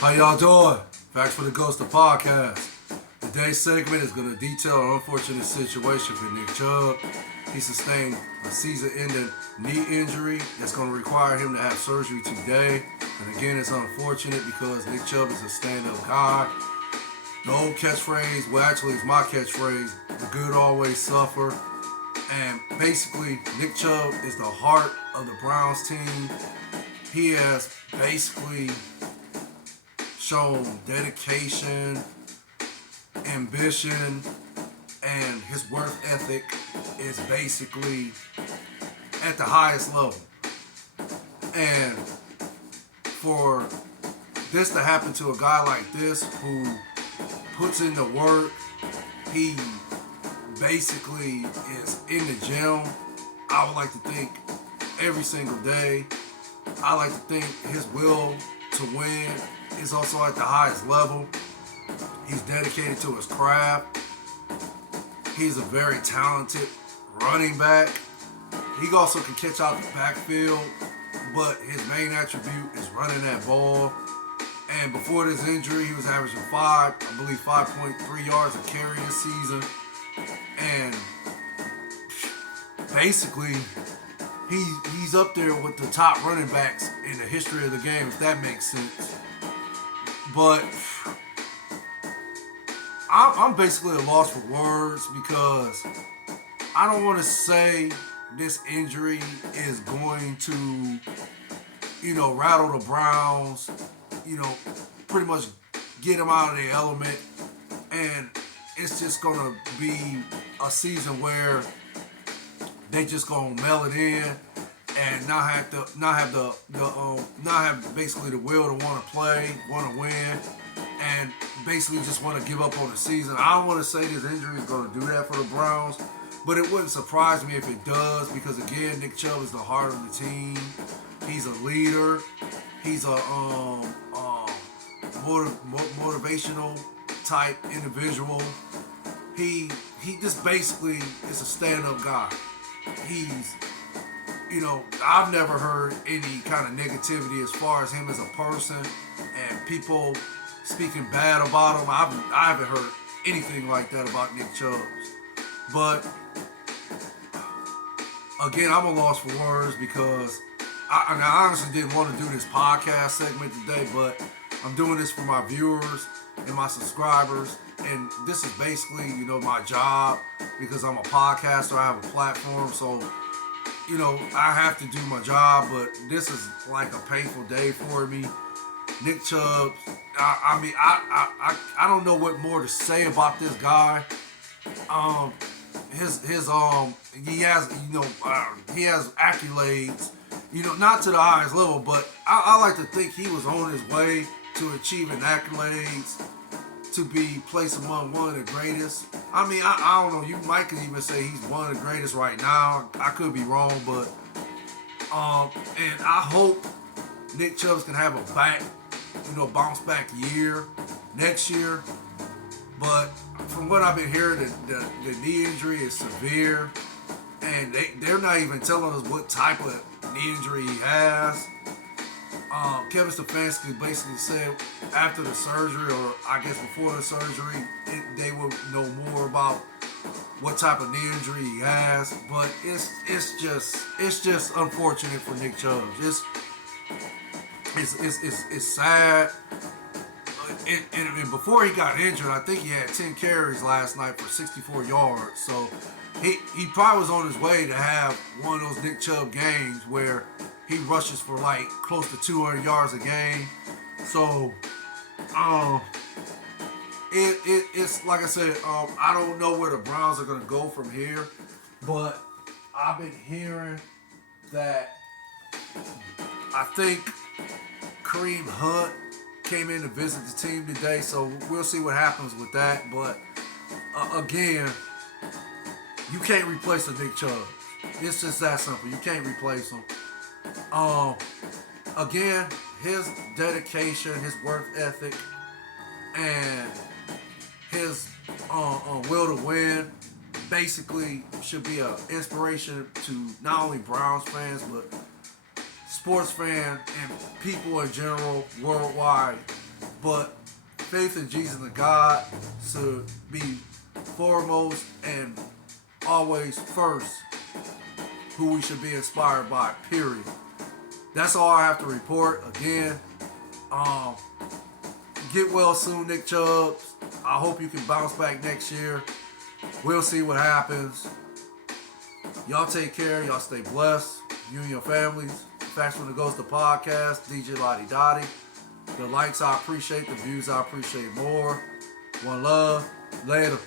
How y'all doing? Facts for the Ghost of Podcast. Today's segment is going to detail an unfortunate situation for Nick Chubb. He sustained a season-ending knee injury that's going to require him to have surgery today. And again, it's unfortunate because Nick Chubb is a stand-up guy. The old catchphrase, well actually it's my catchphrase, the good always suffer. And basically, Nick Chubb is the heart of the Browns team. He has basically shown dedication, ambition, and his work ethic is basically at the highest level. And for this to happen to a guy like this who puts in the work, he basically is in the gym, I would like to think every single day. I like to think his will to win is also at the highest level. He's dedicated to his craft. He's a very talented running back. He also can catch out the backfield, but his main attribute is running that ball. And before this injury, he was averaging 5.3 yards a carry this season. And basically, he's up there with the top running backs in the history of the game, if that makes sense. But I'm basically at a loss for words because I don't want to say this injury is going to, rattle the Browns, pretty much get them out of their element. And it's just going to be a season where they just going to mail it in and not have basically the will to want to play, want to win, and basically just want to give up on the season. I don't want to say this injury is going to do that for the Browns, but it wouldn't surprise me if it does because, again, Nick Chubb is the heart of the team. He's a leader. He's a motivational type individual. He just basically is a stand-up guy. He's, I've never heard any kind of negativity as far as him as a person and people speaking bad about him. I haven't heard anything like that about Nick Chubb. But again, I'm a loss for words because I honestly didn't want to do this podcast segment today, but I'm doing this for my viewers and my subscribers. And this is basically, my job because I'm a podcaster. I have a platform. So, I have to do my job. But this is like a painful day for me. Nick Chubb, I don't know what more to say about this guy. He has accolades, not to the highest level, but I like to think he was on his way to achieving accolades, to be placed among one of the greatest. I don't know, you might could even say he's one of the greatest right now. I could be wrong, but and I hope Nick Chubb can have a bounce back year next year. But from what I've been hearing, the knee injury is severe, and they're not even telling us what type of knee injury he has. Kevin Stefanski basically said after the surgery, or I guess before the surgery, they will know more about what type of knee injury he has. But it's just unfortunate for Nick Chubb. It's sad. And before he got injured, I think he had 10 carries last night for 64 yards. So he probably was on his way to have one of those Nick Chubb games where he rushes for like close to 200 yards a game. So it's like I said, I don't know where the Browns are going to go from here, but I've been hearing that I think Kareem Hunt came in to visit the team today, so we'll see what happens with that. But again, you can't replace a Nick Chubb. It's just that simple. You can't replace him. Again, his dedication, his work ethic, and his will to win basically should be an inspiration to not only Browns fans, but sports fans and people in general worldwide but faith in Jesus and God should be foremost and always first who we should be inspired by, period. That's all I have to report. Again, get well soon, Nick Chubb. I hope you can bounce back next year. We'll see what happens. Y'all take care. Y'all stay blessed. You and your families. Facts When It Goes to Podcast, DJ Lottie Dottie. The likes I appreciate. The views I appreciate more. One love. Later.